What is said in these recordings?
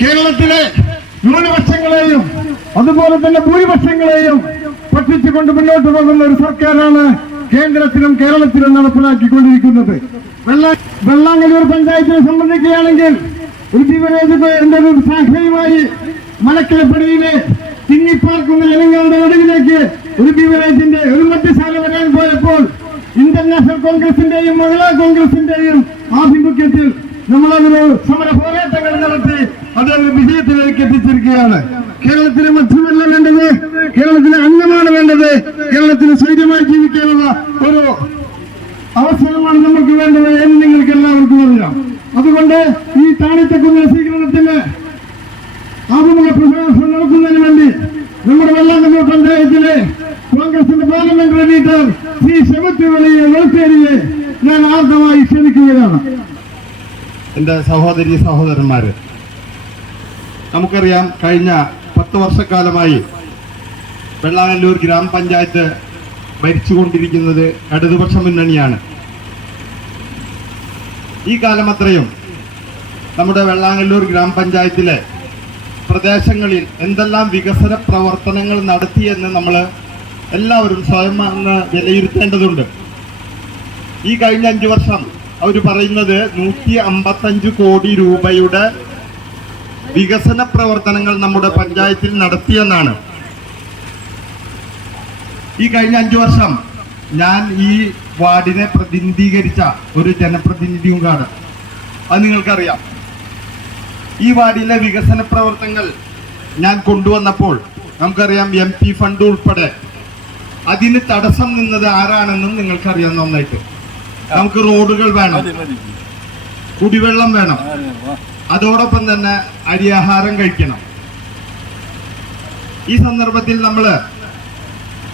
കേരളത്തിലെ ന്യൂനപക്ഷങ്ങളെയും അതുപോലെ തന്നെ ഭൂരിപക്ഷങ്ങളെയും പറ്റിച്ചുകൊണ്ട് മുന്നോട്ട് പോകുന്ന ഒരു സർക്കാരാണ് കേന്ദ്രത്തിലും കേരളത്തിലും നടപ്പിലാക്കിക്കൊണ്ടിരിക്കുന്നത്. വെള്ളാങ്കലൂർ പഞ്ചായത്തിനെ സംബന്ധിക്കുകയാണെങ്കിൽ ഒരു ബിവറേജിന്റെ ഒരു ശാഖയുമായി മലക്കലപ്പടിയിലെ തിങ്ങിപ്പാർക്കുന്ന ജനങ്ങളുടെ ഒടുവിലേക്ക് ഒരു ബിവറേജിന്റെ ഒരു മദ്യശാല വരാൻ പോയപ്പോൾ ഇന്റർനാഷണൽ കോൺഗ്രസിന്റെയും മഹിളാ കോൺഗ്രസിന്റെയും ആഭിമുഖ്യത്തിൽ നമ്മളതിന് സമര പോരാട്ടങ്ങൾ വിജയത്തിലേക്ക് എത്തിച്ചിരിക്കുകയാണ് കേരളത്തിന് മധ്യമല്ല വേണ്ടത് കേരളത്തിന് അന്നമാണ് വേണ്ടത് കേരളത്തിന് സ്വൈര്യമായി ജീവിക്കാനുള്ള ഒരു അവസരമാണ് നമുക്ക് വേണ്ടത് എന്ന് നിങ്ങൾക്ക് എല്ലാവർക്കും അറിയാം. അതുകൊണ്ട് ഈ താണിത്തക്കുന്ന സ്വീകരണത്തിന് ആഭിമുഖ പ്രശ്നം നടത്തുന്നതിന് വേണ്ടി നമ്മുടെ വെള്ളാങ്കല്ലൂർ പഞ്ചായത്തിലെ കോൺഗ്രസിന്റെ പാർലമെന്ററി ലീഡർ ശ്രീ ശമത്തിവളിയെ വെളിയെ വെളുത്തേരിയെ ഞാൻ ആർദ്രമായി ക്ഷണിക്കുകയാണ്. എന്റെ സഹോദരി സഹോദരന്മാര് നമുക്കറിയാം കഴിഞ്ഞ പത്ത് വർഷക്കാലമായി വെള്ളാനല്ലൂർ ഗ്രാമപഞ്ചായത്ത് ഭരിച്ചുകൊണ്ടിരിക്കുന്നത് ഇടതുപക്ഷ മുന്നണിയാണ്. ഈ കാലമത്രയും നമ്മുടെ വെള്ളാങ്ങല്ലൂർ ഗ്രാമപഞ്ചായത്തിലെ പ്രദേശങ്ങളിൽ എന്തെല്ലാം വികസന പ്രവർത്തനങ്ങൾ നടത്തിയെന്ന് നമ്മൾ എല്ലാവരും സ്വയം വിലയിരുത്തേണ്ടതുണ്ട്. ഈ കഴിഞ്ഞ അഞ്ച് വർഷം അവർ പറയുന്നത് നൂറ്റി അമ്പത്തഞ്ച് കോടി രൂപയുടെ വികസന പ്രവർത്തനങ്ങൾ നമ്മുടെ പഞ്ചായത്തിൽ നടത്തിയെന്നാണ്. ഈ കഴിഞ്ഞ അഞ്ചു വർഷം ഞാൻ ഈ വാർഡിനെ പ്രതിനിധീകരിച്ച ഒരു ജനപ്രതിനിധിയും കാണ്. അത് നിങ്ങൾക്കറിയാം. ഈ വാർഡിലെ വികസന പ്രവർത്തനങ്ങൾ ഞാൻ കൊണ്ടുവന്നപ്പോൾ നമുക്കറിയാം എം പി ഫണ്ട് ഉൾപ്പെടെ അതിന് തടസ്സം നിന്നത് ആരാണെന്നും നിങ്ങൾക്കറിയാം നന്നായിട്ട്. നമുക്ക് റോഡുകൾ വേണം. കുടിവെള്ളം വേണം. അതോടൊപ്പം തന്നെ അരിയാഹാരം കഴിക്കണം. ഈ സന്ദർഭത്തിൽ നമ്മൾ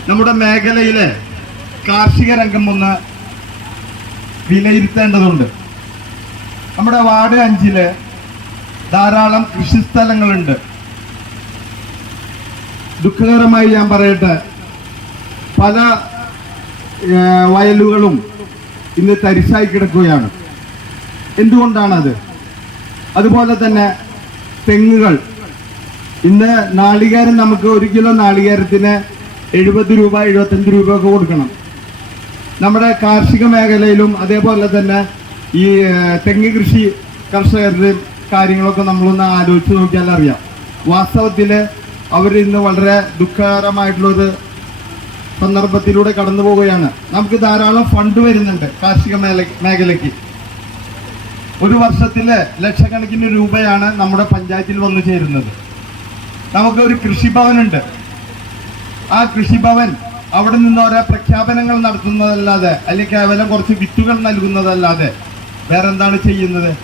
നമ്മുടെ മേഖലയിലെ കാർഷിക രംഗം ഒന്ന് വിലയിരുത്തേണ്ടതുണ്ട്. നമ്മുടെ വാർഡ് അഞ്ചിൽ ധാരാളം കൃഷിസ്ഥലങ്ങളുണ്ട്. ദുഃഖകരമായി ഞാൻ പറയട്ടെ പല വയലുകളും ഇന്ന് തരിശായി കിടക്കുകയാണ്. എന്തുകൊണ്ടാണത്? അതുപോലെ തന്നെ തെങ്ങുകൾ. ഇന്ന് നാളികേരം നമുക്ക് ഒരു കിലോ നാളികേരത്തിന് എഴുപത് രൂപ എഴുപത്തഞ്ച് രൂപ ഒക്കെ കൊടുക്കണം. നമ്മുടെ കാർഷിക മേഖലയിലും അതേപോലെ തന്നെ ഈ തെങ്ങ് കൃഷി കർഷകരുടെ കാര്യങ്ങളൊക്കെ നമ്മളൊന്ന് ആലോചിച്ച് നോക്കിയാൽ അറിയാം. വാസ്തവത്തിൽ അവർ ഇന്ന് വളരെ ദുഃഖകരമായിട്ടുള്ളൊരു സന്ദർഭത്തിലൂടെ കടന്നു പോവുകയാണ് നമുക്ക് ധാരാളം ഫണ്ട് വരുന്നുണ്ട് കാർഷിക മേഖലയ്ക്ക്. ഒരു വർഷത്തിൽ ലക്ഷക്കണക്കിന് രൂപയാണ് നമ്മുടെ പഞ്ചായത്തിൽ വന്നു ചേരുന്നത്. നമുക്ക് ഒരു കൃഷിഭവൻ ഉണ്ട് ആ കൃഷിഭവൻ അവിടെ നിന്ന് ഓരോ പ്രഖ്യാപനങ്ങൾ നടത്തുന്നതല്ലാതെ അല്ലെങ്കിൽ കേവലം കുറച്ച് വിത്തുകൾ നൽകുന്നതല്ലാതെ വേറെന്താണ് ചെയ്യുന്നത്?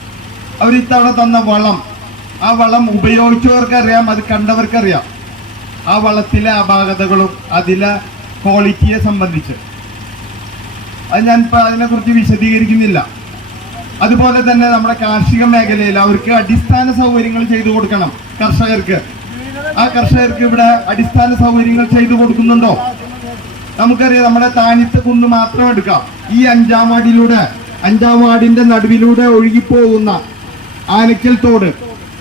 അവർ ഇത്തവണ തന്ന വളം ആ വളം ഉപയോഗിച്ചവർക്കറിയാം അത് കണ്ടവർക്കറിയാം. ആ വളത്തിലെ അപാകതകളും അതിലെ ക്വാളിറ്റിയെ സംബന്ധിച്ച്. അത് ഇപ്പൊ അതിനെക്കുറിച്ച് വിശദീകരിക്കുന്നില്ല. അതുപോലെ തന്നെ നമ്മുടെ കാർഷിക മേഖലയിൽ അവർക്ക് അടിസ്ഥാന സൗകര്യങ്ങൾ ചെയ്തു കൊടുക്കണം കർഷകർക്ക്. ആ കർഷകർക്ക് ഇവിടെ അടിസ്ഥാന സൗകര്യങ്ങൾ ചെയ്തു കൊടുക്കുന്നുണ്ടോ? നമുക്കറിയാം നമ്മുടെ താനിത്ത കുന്ന് മാത്രം എടുക്കാം. ഈ അഞ്ചാം വാർഡിലൂടെ അഞ്ചാം വാർഡിന്റെ നടുവിലൂടെ ഒഴുകിപ്പോകുന്ന ആനക്കൽ തോട്.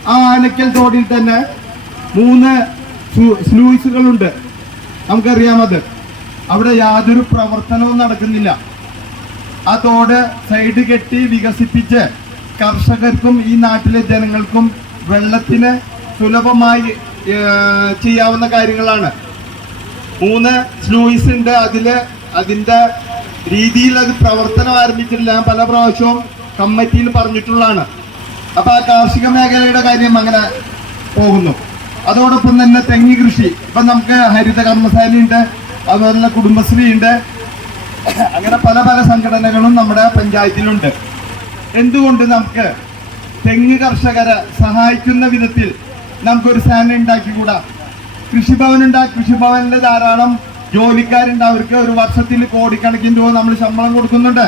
ആ ആനക്കൽ തോടിൽ തന്നെ മൂന്ന് സ്ലൂയിസുകളുണ്ട്. നമുക്കറിയാം അത്. അവിടെ യാതൊരു പ്രവർത്തനവും നടക്കുന്നില്ല. ആ തോട് സൈഡ് കെട്ടി വികസിപ്പിച്ച് കർഷകർക്കും ഈ നാട്ടിലെ ജനങ്ങൾക്കും വെള്ളത്തിന് സുലഭമായി ചെയ്യാവുന്ന കാര്യങ്ങളാണ്. മൂന്ന് സ്ലൂയിസ് ഉണ്ട് അതിൽ അതിന്റെ രീതിയിൽ അത് പ്രവർത്തനം ആരംഭിച്ചിട്ടില്ല. ഞാൻ പല പ്രാവശ്യവും കമ്മിറ്റിയിൽ പറഞ്ഞിട്ടുള്ളതാണ്. അപ്പോൾ ആ കാർഷിക മേഖലയുടെ കാര്യം അങ്ങനെ പോകുന്നു. അതോടൊപ്പം തന്നെ തെങ്ങ് കൃഷി. ഇപ്പൊ നമുക്ക് ഹരിത കർമ്മശാലയുണ്ട് അതുപോലെ കുടുംബശ്രീ ഉണ്ട്. അങ്ങനെ പല പല സംഘടനകളും നമ്മുടെ പഞ്ചായത്തിലുണ്ട്. എന്തുകൊണ്ട് നമുക്ക് തെങ്ങ് കർഷകരെ സഹായിക്കുന്ന വിധത്തിൽ നമുക്കൊരു സേന ഉണ്ടാക്കിക്കൂടാ? കൃഷിഭവൻ ഉണ്ടാ കൃഷിഭവനിലെ ധാരാളം ജോലിക്കാരുണ്ട്. അവർക്ക് ഒരു വർഷത്തിൽ കോടിക്കണക്കിന് രൂപ നമ്മൾ ശമ്പളം കൊടുക്കുന്നുണ്ട്.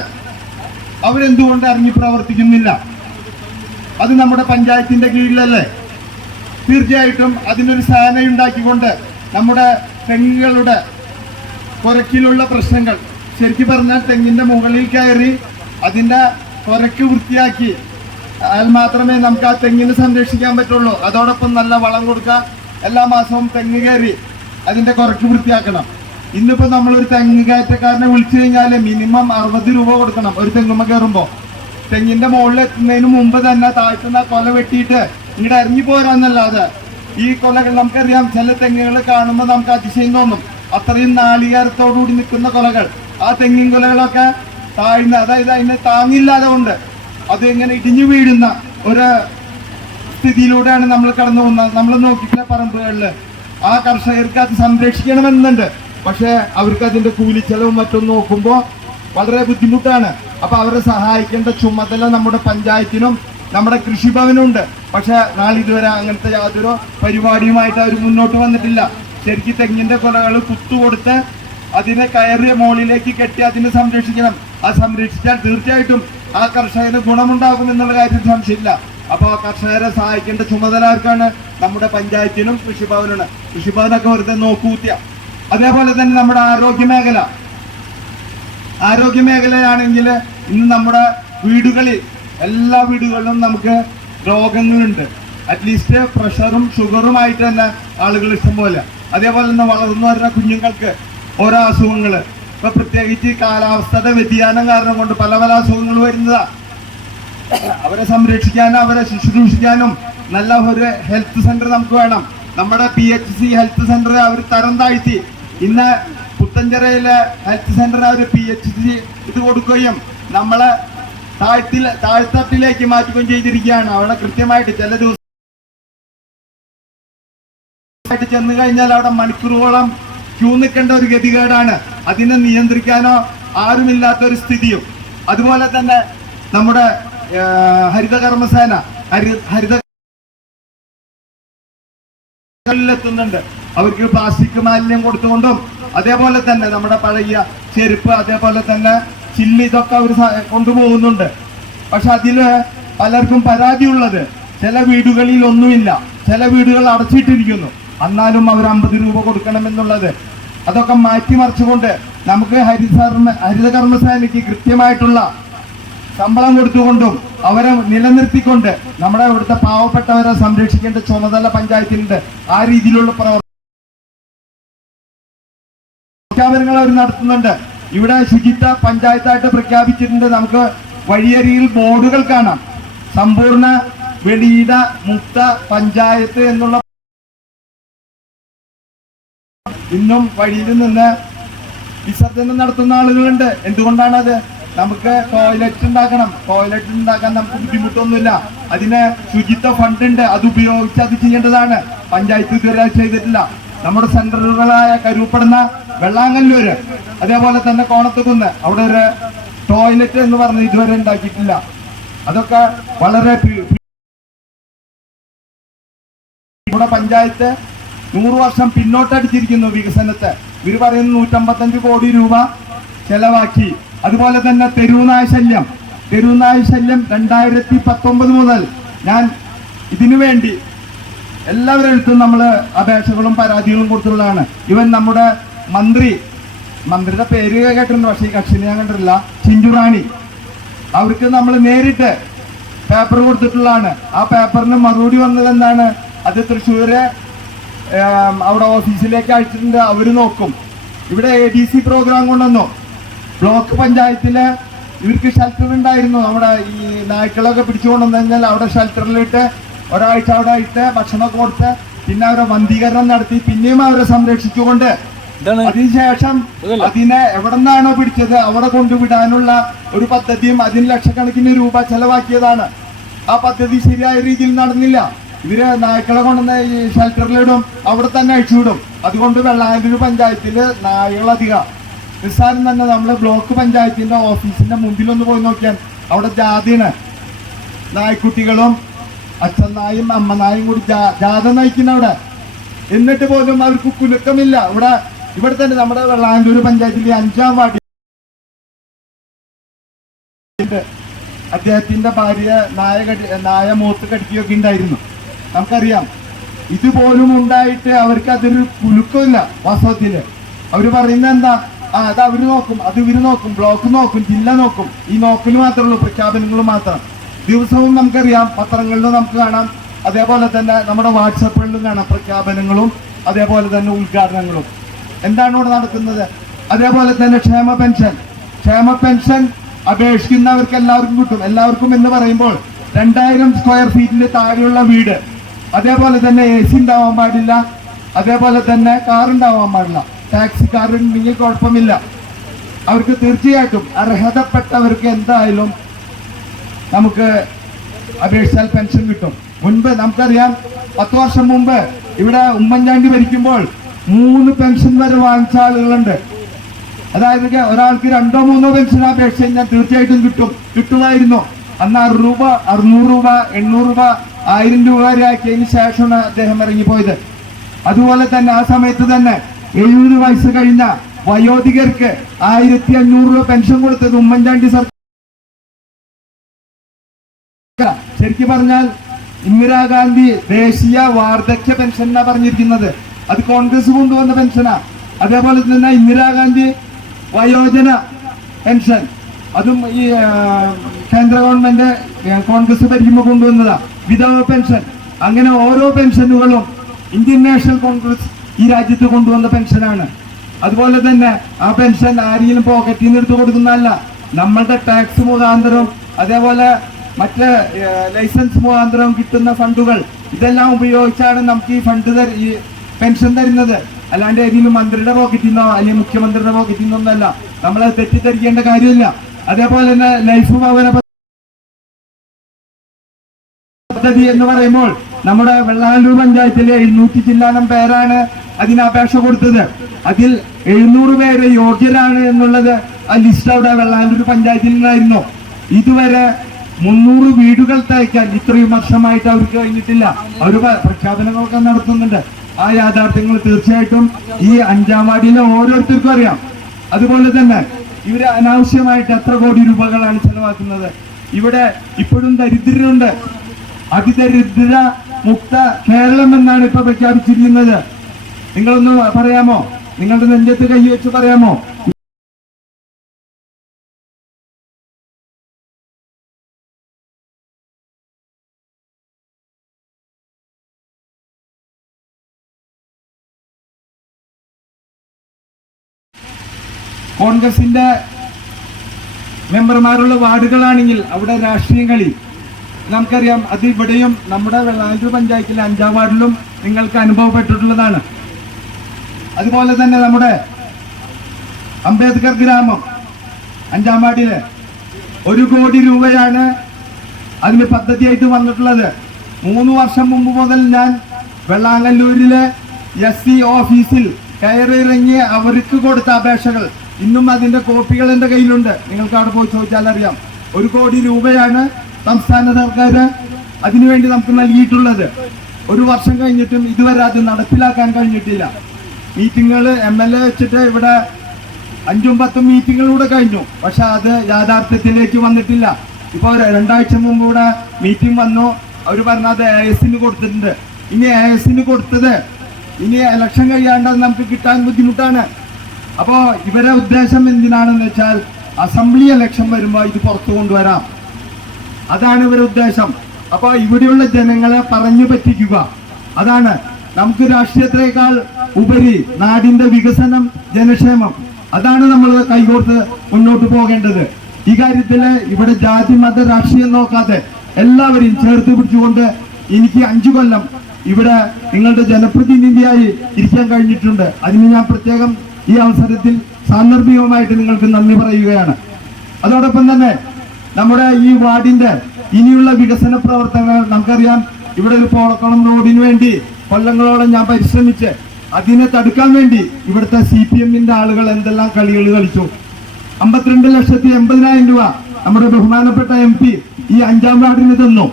അവരെന്തുകൊണ്ട് ഇറങ്ങി പ്രവർത്തിക്കുന്നില്ല? അത് നമ്മുടെ പഞ്ചായത്തിന്റെ കീഴിലല്ലേ? തീർച്ചയായിട്ടും അതിനൊരു സാധന ഉണ്ടാക്കിക്കൊണ്ട് നമ്മുടെ തെങ്ങുകളുടെ കുരക്കിലുള്ള പ്രശ്നങ്ങൾ ശരിക്കും പറഞ്ഞാൽ തെങ്ങിന്റെ മുകളിൽ കയറി അതിന്റെ പുരക്ക് വൃത്തിയാക്കി. അതിൽ മാത്രമേ നമുക്ക് ആ തെങ്ങിന് സംരക്ഷിക്കാൻ പറ്റുള്ളൂ. അതോടൊപ്പം നല്ല വളം കൊടുക്കുക. എല്ലാ മാസവും തെങ്ങ് കയറി അതിന്റെ കുറച്ച് വൃത്തിയാക്കണം. ഇന്നിപ്പോ നമ്മളൊരു തെങ്ങ് കയറ്റക്കാരനെ വിളിച്ചു കഴിഞ്ഞാൽ മിനിമം അറുപത് രൂപ കൊടുക്കണം ഒരു തെങ്ങുമ്മ കയറുമ്പോ. തെങ്ങിന്റെ മുകളിൽ എത്തുന്നതിന് മുമ്പ് തന്നെ താഴ്ത്തുന്ന കൊല വെട്ടിയിട്ട് ഇങ്ങോട്ട് ഇറങ്ങി പോരാന്നല്ലാതെ ഈ കൊലകൾ നമുക്കറിയാം. ചില തെങ്ങുകൾ കാണുമ്പോൾ നമുക്ക് അതിശയം തോന്നും. അത്രയും നാളികേരത്തോടുകൂടി നിൽക്കുന്ന കൊലകൾ. ആ തെങ്ങിൻ കുലകളൊക്കെ താഴ്ന്ന അതായത് അതിനെ താങ്ങില്ലാതെ കൊണ്ട് അത് ഇങ്ങനെ ഇടിഞ്ഞു വീഴുന്ന ഒരു സ്ഥിതിയിലൂടെയാണ് നമ്മൾ കടന്നു പോകുന്നത്. നമ്മൾ നോക്കിയിട്ടുള്ള പറമ്പുകളിൽ ആ കർഷകർക്ക് അത് സംരക്ഷിക്കണമെന്നുണ്ട്. പക്ഷേ അവർക്ക് അതിന്റെ കൂലിച്ചെലവും മറ്റും നോക്കുമ്പോൾ വളരെ ബുദ്ധിമുട്ടാണ്. അപ്പോൾ അവരെ സഹായിക്കേണ്ട ചുമതല നമ്മുടെ പഞ്ചായത്തിനും നമ്മുടെ കൃഷിഭവനുണ്ട് പക്ഷെ നാളിതുവരെ അങ്ങനത്തെ യാതൊരു പരിപാടിയുമായിട്ട് അവർ മുന്നോട്ട് വന്നിട്ടില്ല. ശരിക്കും തെങ്ങിന്റെ കൊലകൾ കുത്തുകൊടുത്ത് അതിനെ കയറിയ മോളിലേക്ക് കെട്ടി അതിനെ സംരക്ഷിക്കണം. ആ സംരക്ഷിച്ചാൽ തീർച്ചയായിട്ടും ആ കർഷകന് ഗുണമുണ്ടാകും എന്നുള്ള കാര്യത്തിൽ സംശയമില്ല. അപ്പൊ ആ കർഷകരെ സഹായിക്കേണ്ട ചുമതല ആർക്കാണ്? നമ്മുടെ പഞ്ചായത്തിനും കൃഷിഭവനാണ്. കൃഷിഭവനൊക്കെ വെറുതെ നോക്കൂത്തിയ. അതേപോലെ തന്നെ നമ്മുടെ ആരോഗ്യ മേഖല. ആരോഗ്യ മേഖലയാണെങ്കിൽ ഇന്ന് നമ്മുടെ വീടുകളിൽ എല്ലാ വീടുകളിലും നമുക്ക് രോഗങ്ങളുണ്ട്. അറ്റ്ലീസ്റ്റ് പ്രഷറും ഷുഗറുമായിട്ട് തന്നെ ആളുകൾ ഇഷ്ടംപോലെ. അതേപോലെ തന്നെ വളർന്നു വരുന്ന കുഞ്ഞുങ്ങൾക്ക് ഓരോ അസുഖങ്ങൾ ഇപ്പൊ പ്രത്യേകിച്ച് കാലാവസ്ഥയുടെ വ്യതിയാനം കാരണം കൊണ്ട് പല പല അസുഖങ്ങൾ വരുന്നതാ. അവരെ സംരക്ഷിക്കാനും അവരെ ശുശ്രൂഷിക്കാനും നല്ല ഒരു ഹെൽത്ത് സെന്റർ നമുക്ക് വേണം. നമ്മുടെ P H C health centre അവർ തരം താഴ്ത്തി. ഇന്ന് പുത്തഞ്ചിറയിലെ ഹെൽത്ത് സെന്റർ അവർ പി എച്ച് സി ഇത് കൊടുക്കുകയും നമ്മളെ താഴ്ത്തിൽ താഴ്ത്തട്ടിലേക്ക് മാറ്റുകയും ചെയ്തിരിക്കുകയാണ്. അവിടെ കൃത്യമായിട്ട് ചില ദിവസം ചെന്ന് കഴിഞ്ഞാൽ അവിടെ മണിക്കൂറുകളോളം ക്യൂ നിൽക്കേണ്ട ഒരു ഗതികേടാണ്. അതിനെ നിയന്ത്രിക്കാനോ ആരുമില്ലാത്ത ഒരു സ്ഥിതിയും. അതുപോലെ തന്നെ നമ്മുടെ ഹരിത കർമ്മസേന ഹരി ഹരിത എത്തുന്നുണ്ട് അവർക്ക് പ്ലാസ്റ്റിക് മാലിന്യം കൊടുത്തുകൊണ്ടും അതേപോലെ തന്നെ നമ്മുടെ പഴയ ചെരുപ്പ് അതേപോലെ തന്നെ ചില്ല് ഇതൊക്കെ അവർ കൊണ്ടുപോകുന്നുണ്ട്. പക്ഷെ അതിൽ പലർക്കും പരാതിയുള്ളത്. ചില വീടുകളിൽ ഒന്നുമില്ല ചില വീടുകൾ അടച്ചിട്ടിരിക്കുന്നു. എന്നാലും അവർ അമ്പത് രൂപ കൊടുക്കണമെന്നുള്ളത്. അതൊക്കെ മാറ്റിമറിച്ചുകൊണ്ട് നമുക്ക് ഹരിതകർമ്മ ഹരിതകർമ്മസേനയ്ക്ക് കൃത്യമായിട്ടുള്ള ശമ്പളം കൊടുത്തുകൊണ്ടും അവരെ നിലനിർത്തിക്കൊണ്ട് നമ്മുടെ ഇവിടുത്തെ പാവപ്പെട്ടവരെ സംരക്ഷിക്കേണ്ട ചുമതല പഞ്ചായത്തിലുണ്ട്. ആ രീതിയിലുള്ള പ്രവർത്തനങ്ങൾ അവർ നടത്തുന്നുണ്ട്. ഇവിടെ ശുചിത്വ പഞ്ചായത്തായിട്ട് പ്രഖ്യാപിച്ചിട്ടുണ്ട്. നമുക്ക് വഴിയരിയിൽ ബോർഡുകൾ കാണാം. സമ്പൂർണ വെളിയിട മുക്ത പഞ്ചായത്ത് എന്നുള്ള ഇന്നും വഴിയിൽ നിന്ന് വിസർജനം നടത്തുന്ന ആളുകളുണ്ട്. എന്തുകൊണ്ടാണ് അത് നമുക്ക് ടോയ്ലറ്റ് ഉണ്ടാക്കണം. ടോയ്ലറ്റ് ഉണ്ടാക്കാൻ നമുക്ക് ബുദ്ധിമുട്ടൊന്നുമില്ല. അതിന് ശുചിത്വ ഫണ്ട് ഉണ്ട്. അത് ഉപയോഗിച്ച് അത് ചെയ്യേണ്ടതാണ്. പഞ്ചായത്ത് ഇതുവരെ ചെയ്തിട്ടില്ല. നമ്മുടെ സെന്ററുകളായ കരുവപ്പെടുന്ന വെള്ളാങ്ങല്ലൂര് അതേപോലെ തന്നെ കോണത്തുകുന്ന് അവിടെ ഒരു ടോയ്ലറ്റ് എന്ന് പറഞ്ഞ് ഇതുവരെ ഉണ്ടാക്കിയിട്ടില്ല. അതൊക്കെ വളരെ ഇവിടെ പഞ്ചായത്ത് നൂറ് വർഷം പിന്നോട്ടടിച്ചിരിക്കുന്നു വികസനത്തെ. ഇവർ പറയുന്നു നൂറ്റമ്പത്തഞ്ച് കോടി രൂപ ചെലവാക്കി. അതുപോലെ തന്നെ തെരുവുനായ ശല്യം. തെരുവുനായ ശല്യം രണ്ടായിരത്തി പത്തൊമ്പത് മുതൽ ഞാൻ ഇതിനു വേണ്ടി എല്ലാവരുടെ അടുത്തും നമ്മൾ അപേക്ഷകളും പരാതികളും കൊടുത്തുള്ളതാണ് ഇവൻ നമ്മുടെ മന്ത്രി മന്ത്രിയുടെ പേര് കേട്ടിട്ടുണ്ട് പക്ഷേ ഈ കക്ഷിനെ ഞാൻ കണ്ടിട്ടില്ല. ചിഞ്ചുറാണി അവർക്ക് നമ്മൾ നേരിട്ട് പേപ്പർ കൊടുത്തിട്ടുള്ളതാണ്. ആ പേപ്പറിന് മറുപടി വന്നത് എന്താണ്? അത് തൃശ്ശൂര് അവിടെ ഓഫീസിലേക്ക് അയച്ചിട്ടുണ്ട്. അവർ നോക്കും. ഇവിടെ എ ഡി സി പ്രോഗ്രാം കൊണ്ടുവന്നു. ബ്ലോക്ക് പഞ്ചായത്തിൽ ഇവർക്ക് ഷെൽട്ടർ ഉണ്ടായിരുന്നു. നമ്മുടെ ഈ നായ്ക്കളൊക്കെ പിടിച്ചുകൊണ്ടുവന്നു കഴിഞ്ഞാൽ അവിടെ ഷെൽട്ടറിലിട്ട് ഒരാഴ്ച അവിടെ ഇട്ട് ഭക്ഷണമൊക്കെ കൊടുത്ത് പിന്നെ അവരെ വന്ധീകരണം നടത്തി. പിന്നെയും അവരെ സംരക്ഷിച്ചുകൊണ്ട് അതിനുശേഷം അതിനെ എവിടെ നിന്നാണോ പിടിച്ചത് അവിടെ കൊണ്ടുവിടാനുള്ള ഒരു പദ്ധതിയും അതിന് ലക്ഷക്കണക്കിന് രൂപ ചെലവാക്കിയതാണ്. ആ പദ്ധതി ശരിയായ രീതിയിൽ നടന്നില്ല. ഇവർ നായ്ക്കളെ കൊണ്ടുവന്ന് ഈ ഷെൽട്ടറിലിടും അവിടെ തന്നെ അഴിച്ചുവിടും അതുകൊണ്ട് വെള്ളായല്ലൂർ പഞ്ചായത്തിൽ നായകളധികം. നിസ്സാരം തന്നെ നമ്മുടെ ബ്ലോക്ക് പഞ്ചായത്തിന്റെ ഓഫീസിന്റെ മുമ്പിലൊന്ന് പോയി നോക്കിയാൽ അവിടെ ജാതിന് നായ്ക്കുട്ടികളും അച്ഛൻ നായും അമ്മ നായും കൂടി ജാഥ നയിക്കുന്ന അവിടെ. എന്നിട്ട് പോലും അവർക്ക് കുലുക്കമില്ല. ഇവിടെ ഇവിടെ തന്നെ നമ്മുടെ വെള്ളാന്തൂർ പഞ്ചായത്തിലെ അഞ്ചാം വാർഡിൽ അദ്ദേഹത്തിന്റെ ഭാര്യ നായ കടി നായ മൂത്ത് കടിക്കുകയൊക്കെ ഉണ്ടായിരുന്നു. നമുക്കറിയാം. ഇതുപോലും ഉണ്ടായിട്ട് അവർക്ക് അതൊരു കുലുക്കമില്ല വാസ്തവത്തിൽ അവർ പറയുന്ന എന്താ? ആ അത് അവർ നോക്കും അത് ഇവർ നോക്കും ബ്ലോക്ക് നോക്കും ജില്ല നോക്കും. ഈ നോക്കൽ മാത്രമേ ഉള്ളൂ പ്രഖ്യാപനങ്ങൾ മാത്രം. ദിവസവും നമുക്കറിയാം പത്രങ്ങളിലും നമുക്ക് കാണാം. അതേപോലെ തന്നെ നമ്മുടെ വാട്സപ്പുകളിലും കാണാം പ്രഖ്യാപനങ്ങളും അതേപോലെ തന്നെ ഉദ്ഘാടനങ്ങളും. എന്താണ് ഇവിടെ നടക്കുന്നത്? അതേപോലെ തന്നെ ക്ഷേമ പെൻഷൻ. ക്ഷേമ പെൻഷൻ അപേക്ഷിക്കുന്നവർക്ക് എല്ലാവർക്കും കിട്ടും. എല്ലാവർക്കും എന്ന് പറയുമ്പോൾ രണ്ടായിരം സ്ക്വയർ ഫീറ്റിന്റെ താഴെയുള്ള വീട്. അതേപോലെ തന്നെ എ സി ഉണ്ടാവാൻ പാടില്ല. അതേപോലെ തന്നെ കാർ ഉണ്ടാവാൻ പാടില്ല. ടാക്സി കാർ ഉണ്ടെങ്കിൽ കുഴപ്പമില്ല. അവർക്ക് തീർച്ചയായിട്ടും അർഹതപ്പെട്ടവർക്ക് എന്തായാലും നമുക്ക് അപേക്ഷിച്ചാൽ പെൻഷൻ കിട്ടും. മുൻപ് നമുക്കറിയാം പത്ത് വർഷം മുമ്പ് ഇവിടെ ഉമ്മൻചാണ്ടി ഭരിക്കുമ്പോൾ മൂന്ന് പെൻഷൻ വരെ വാങ്ങിച്ച ആളുകളുണ്ട്. അതായത് ഒരാൾക്ക് രണ്ടോ മൂന്നോ പെൻഷൻ അപേക്ഷ കഴിഞ്ഞാൽ തീർച്ചയായിട്ടും കിട്ടും. കിട്ടുമായിരുന്നു. അന്ന് അറുപത് രൂപ അറുന്നൂറ് രൂപ എണ്ണൂറ് രൂപ ആയിരം രൂപ വരെ ആക്കിയതിന് ശേഷമാണ് അദ്ദേഹം ഇറങ്ങിപ്പോയത്. അതുപോലെ തന്നെ ആ സമയത്ത് തന്നെ എഴുപത് വയസ്സ് കഴിഞ്ഞ വയോധികർക്ക് ആയിരത്തി അഞ്ഞൂറ് രൂപ പെൻഷൻ കൊടുത്തത് ഉമ്മൻചാണ്ടി സർക്കാർ ശരിക്കും പറഞ്ഞാൽ ഇന്ദിരാഗാന്ധി ദേശീയ വാർദ്ധക്യ പെൻഷൻ എന്നാ പറഞ്ഞിരിക്കുന്നത്. അത് കോൺഗ്രസ് കൊണ്ടുവന്ന പെൻഷനാ അതേപോലെ തന്നെ ഇന്ദിരാഗാന്ധി വയോജന പെൻഷൻ. അതും ഈ കേന്ദ്ര ഗവൺമെന്റ് കോൺഗ്രസ് ഭരിക്കുമ്പോൾ കൊണ്ടുവന്നതാ. വിധവ പെൻഷൻ. അങ്ങനെ ഓരോ പെൻഷനുകളും ഇന്ത്യൻ നാഷണൽ കോൺഗ്രസ് ഈ രാജ്യത്ത് കൊണ്ടുവന്ന പെൻഷനാണ്. അതുപോലെ തന്നെ ആ പെൻഷൻ ആരെങ്കിലും പോക്കറ്റിൽ നിന്ന് എടുത്തു കൊടുക്കുന്നതല്ല. നമ്മളുടെ ടാക്സ് മുഖാന്തരം അതേപോലെ മറ്റ് ലൈസൻസ് മുഖാന്തരം കിട്ടുന്ന ഫണ്ടുകൾ ഇതെല്ലാം ഉപയോഗിച്ചാണ് നമുക്ക് ഈ ഫണ്ട് ഈ പെൻഷൻ തരുന്നത്. അല്ലാണ്ട് ഏതെങ്കിലും മന്ത്രിയുടെ പോക്കറ്റിൽ നിന്നോ അല്ലെങ്കിൽ മുഖ്യമന്ത്രിയുടെ പോക്കറ്റിൽ നിന്നോ ഒന്നല്ല നമ്മളെ തെറ്റിദ്ധരിക്കേണ്ട കാര്യമില്ല. അതേപോലെ തന്നെ ലൈഫ് ഭവന പദ്ധതി എന്ന് പറയുമ്പോൾ നമ്മുടെ വെള്ളാലൂർ പഞ്ചായത്തിലെ എഴുന്നൂറ്റി ചില്ലാനം പേരാണ് അതിന് അപേക്ഷ കൊടുത്തത്. അതിൽ എഴുന്നൂറ് പേര് യോഗ്യരാണ് എന്നുള്ളത് ആ ലിസ്റ്റ് അവിടെ വെള്ളാലൂർ പഞ്ചായത്തിൽ നിന്നായിരുന്നു. ഇതുവരെ മുന്നൂറ് വീടുകൾ തയ്ക്കാൻ ഇത്രയും വർഷമായിട്ട് അവർക്ക് കഴിഞ്ഞിട്ടില്ല. അവർ പ്രഖ്യാപനങ്ങളൊക്കെ നടത്തുന്നുണ്ട്. ആ യാഥാർത്ഥ്യങ്ങൾ തീർച്ചയായിട്ടും ഈ അഞ്ചാം വാർഡിലെ ഓരോരുത്തർക്കും അറിയാം. അതുപോലെ തന്നെ ഇവർ അനാവശ്യമായിട്ട് എത്ര കോടി രൂപകളാണ് ചെലവാക്കുന്നത്. ഇവിടെ ഇപ്പോഴും ദരിദ്രരുണ്ട്. അതിദരിദ്ര മുക്ത കേരളം എന്നാണ് ഇപ്പൊ പ്രഖ്യാപിച്ചിരിക്കുന്നത്. നിങ്ങളൊന്ന് പറയാമോ? നിങ്ങളുടെ നെഞ്ചത്ത് കൈ വെച്ച് പറയാമോ? കോൺഗ്രസിന്റെ മെമ്പർമാരുള്ള വാർഡുകളാണെങ്കിൽ അവിടെ രാഷ്ട്രീയം കളി നമുക്കറിയാം അത് ഇവിടെയും നമ്മുടെ വെള്ളാഞ്ചൂർ പഞ്ചായത്തിലെ അഞ്ചാം വാർഡിലും നിങ്ങൾക്ക് അനുഭവപ്പെട്ടിട്ടുള്ളതാണ്. അതുപോലെ തന്നെ നമ്മുടെ അംബേദ്കർ ഗ്രാമം അഞ്ചാം വാർഡിലെ ഒരു കോടി രൂപയാണ് അതിന് പദ്ധതിയായിട്ട് വന്നിട്ടുള്ളത്. മൂന്ന് വർഷം മുമ്പ് മുതൽ ഞാൻ വെള്ളാങ്ങല്ലൂരിലെ എസ് സി ഓഫീസിൽ കയറിയിറങ്ങി അവർക്ക് കൊടുത്ത അപേക്ഷകൾ ഇന്നും അതിന്റെ കോപ്പികൾ എന്റെ കയ്യിലുണ്ട്. നിങ്ങൾക്ക് അവിടെ പോയി ചോദിച്ചാൽ അറിയാം ഒരു കോടി രൂപയാണ് സംസ്ഥാന സർക്കാർ അതിനുവേണ്ടി നമുക്ക് നൽകിയിട്ടുള്ളത് ഒരു വർഷം കഴിഞ്ഞിട്ടും ഇതുവരെ അത് നടപ്പിലാക്കാൻ കഴിഞ്ഞിട്ടില്ല. മീറ്റിങ്ങുകൾ എം എൽ എ വെച്ചിട്ട് ഇവിടെ അഞ്ചും പത്തും മീറ്റിങ്ങുകളൂടെ കഴിഞ്ഞു. പക്ഷെ അത് യാഥാർത്ഥ്യത്തിലേക്ക് വന്നിട്ടില്ല. ഇപ്പൊ രണ്ടാഴ്ച മുമ്പ് ഇവിടെ മീറ്റിംഗ് വന്നു. അവർ പറഞ്ഞത് എ എസിന് കൊടുത്തിട്ടുണ്ട്. ഇനി എ എസിന് കൊടുത്തത് ഇനി ഇലക്ഷൻ കഴിയാണ്ട് നമുക്ക് കിട്ടാൻ ബുദ്ധിമുട്ടാണ്. അപ്പോ ഇവരെ ഉദ്ദേശം എന്തിനാണെന്ന് വെച്ചാൽ അസംബ്ലി ഇലക്ഷൻ വരുമ്പോൾ ഇത് പുറത്തു കൊണ്ടുവരാം. അതാണ് ഇവരുടെ ഉദ്ദേശം. അപ്പൊ ഇവിടെയുള്ള ജനങ്ങളെ പറഞ്ഞു പറ്റിക്കുക. അതാണ് നമുക്ക് രാഷ്ട്രീയത്തെക്കാൾ ഉപരി നാടിന്റെ വികസനം ജനക്ഷേമം. അതാണ് നമ്മൾ കൈകോർത്ത് മുന്നോട്ട് പോകേണ്ടത്. ഈ കാര്യത്തിൽ ഇവിടെ ജാതി മത രാഷ്ട്രീയം നോക്കാതെ എല്ലാവരെയും ചേർത്ത് പിടിച്ചുകൊണ്ട് എനിക്ക് അഞ്ചു കൊല്ലം ഇവിടെ നിങ്ങളുടെ ജനപ്രതിനിധിയായി ഇരിക്കാൻ കഴിഞ്ഞിട്ടുണ്ട്. അതിന് ഞാൻ പ്രത്യേകം ഈ അവസരത്തിൽ സാന്ദർഭികമായിട്ട് നിങ്ങൾക്ക് നന്ദി പറയുകയാണ്. അതോടൊപ്പം തന്നെ നമ്മുടെ ഈ വാർഡിന്റെ ഇനിയുള്ള വികസന പ്രവർത്തനങ്ങൾ നമുക്കറിയാം. ഇവിടെ ഒരു പോളക്കുളം റോഡിന് വേണ്ടി കൊല്ലങ്ങളോടെ ഞാൻ പരിശ്രമിച്ച് അതിനെ തടുക്കാൻ വേണ്ടി ഇവിടുത്തെ സി പി എമ്മിന്റെ ആളുകൾ എന്തെല്ലാം കളികൾ കളിച്ചു. അമ്പത്തിരണ്ട് ലക്ഷത്തി എൺപതിനായിരം രൂപ നമ്മുടെ ബഹുമാനപ്പെട്ട എം പി ഈ അഞ്ചാം വാർഡിന് തന്നു.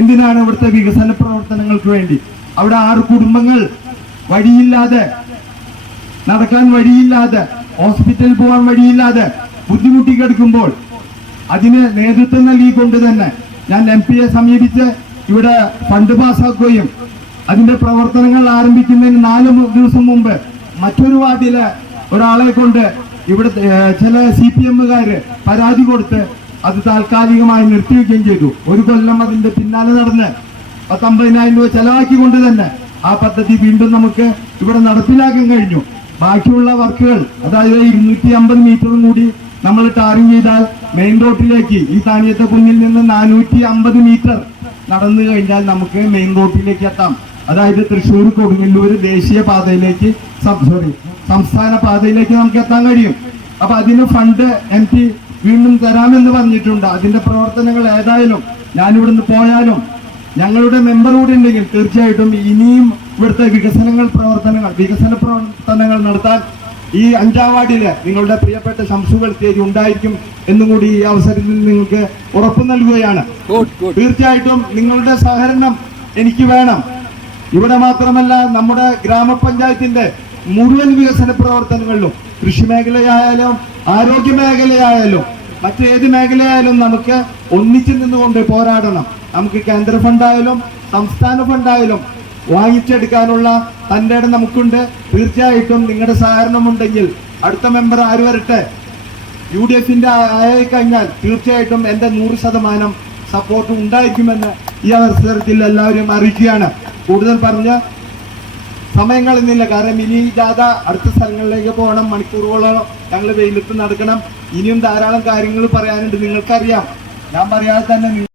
എന്തിനാണ് ഇവിടുത്തെ വികസന പ്രവർത്തനങ്ങൾക്ക് വേണ്ടി? അവിടെ ആറ് കുടുംബങ്ങൾ വഴിയില്ലാതെ നടക്കാൻ വഴിയില്ലാതെ ഹോസ്പിറ്റലിൽ പോകാൻ വഴിയില്ലാതെ ബുദ്ധിമുട്ടി കിടക്കുമ്പോൾ അതിന് നേതൃത്വം നൽകിക്കൊണ്ട് തന്നെ ഞാൻ എം പിയെ സമീപിച്ച് ഇവിടെ ഫണ്ട് പാസ്സാക്കുകയും അതിന്റെ പ്രവർത്തനങ്ങൾ ആരംഭിക്കുന്നതിന് നാല് ദിവസം മുമ്പ് മറ്റൊരു വാർഡിലെ ഒരാളെ കൊണ്ട് ഇവിടെ ചില സി പി എമ്മുകാർ പരാതി കൊടുത്ത് അത് താൽക്കാലികമായി നിർത്തിവെക്കുകയും ചെയ്തു. ഒരു കൊല്ലം അതിന്റെ പിന്നാലെ നടന്ന് പത്തൊമ്പതിനായിരം രൂപ ചെലവാക്കിക്കൊണ്ട് തന്നെ ആ പദ്ധതി വീണ്ടും നമുക്ക് ഇവിടെ നടപ്പിലാക്കാൻ കഴിഞ്ഞു. ബാക്കിയുള്ള വർക്കുകൾ അതായത് ഇരുന്നൂറ്റി അമ്പത് മീറ്ററും കൂടി നമ്മൾ ടാറിങ് ചെയ്താൽ മെയിൻ റോഡിലേക്ക് ഈ താനിയത്തെ കുന്നിൽ നിന്ന് നാനൂറ്റി അമ്പത് മീറ്റർ നടന്നു കഴിഞ്ഞാൽ നമുക്ക് മെയിൻ റോഡിലേക്ക് എത്താം. അതായത് തൃശ്ശൂർ കൊടുങ്ങല്ലൂർ ദേശീയ പാതയിലേക്ക് സോറി സംസ്ഥാന പാതയിലേക്ക് നമുക്ക് എത്താൻ കഴിയും. അപ്പൊ അതിന് ഫണ്ട് എം പി വീണ്ടും തരാമെന്ന് പറഞ്ഞിട്ടുണ്ട്. അതിന്റെ പ്രവർത്തനങ്ങൾ ഏതായാലും ഞാനിവിടുന്ന് പോയാലും ഞങ്ങളുടെ മെമ്പർ കൂടെ ഉണ്ടെങ്കിൽ തീർച്ചയായിട്ടും ഇനിയും ഇവിടുത്തെ വികസനങ്ങൾ പ്രവർത്തനങ്ങൾ വികസന പ്രവർത്തനങ്ങൾ നടത്താൻ ഈ അഞ്ചാം വാർഡിൽ നിങ്ങളുടെ പ്രിയപ്പെട്ട ശംസുകൾ തേരി ഉണ്ടായിരിക്കും എന്നും കൂടി ഈ അവസരത്തിൽ നിങ്ങൾക്ക് ഉറപ്പു നൽകുകയാണ്. തീർച്ചയായിട്ടും നിങ്ങളുടെ സഹകരണം എനിക്ക് വേണം. ഇവിടെ മാത്രമല്ല നമ്മുടെ ഗ്രാമപഞ്ചായത്തിന്റെ മുഴുവൻ വികസന പ്രവർത്തനങ്ങളിലും കൃഷി മേഖലയായാലും ആരോഗ്യ മേഖലയായാലും മറ്റേത് മേഖലയായാലും നമുക്ക് ഒന്നിച്ചു നിന്നുകൊണ്ട് പോരാടണം. നമുക്ക് കേന്ദ്ര ഫണ്ടായാലും സംസ്ഥാന ഫണ്ടായാലും വാങ്ങിച്ചെടുക്കാനുള്ള തന്റെ ഇടം നമുക്കുണ്ട്. തീർച്ചയായിട്ടും നിങ്ങളുടെ സഹകരണം ഉണ്ടെങ്കിൽ അടുത്ത മെമ്പർ ആര് വരട്ടെ? യു ഡി എഫിന്റെ ആയി കഴിഞ്ഞാൽ തീർച്ചയായിട്ടും എന്റെ നൂറ് ശതമാനം സപ്പോർട്ട് ഉണ്ടായിരിക്കുമെന്ന് ഈ അവസരത്തിൽ എല്ലാവരും അറിയിക്കുകയാണ്. കൂടുതൽ പറഞ്ഞ സമയം കളയുന്നില്ല കാരണം ഇനി ജാഥ അടുത്ത സ്ഥലങ്ങളിലേക്ക് പോകണം. മണിക്കൂറുകളോളം ഞങ്ങൾ വെയിലത്ത് നടക്കണം. ഇനിയും ധാരാളം കാര്യങ്ങൾ പറയാനുണ്ട്. നിങ്ങൾക്കറിയാം. ഞാൻ പറയാതെ തന്നെ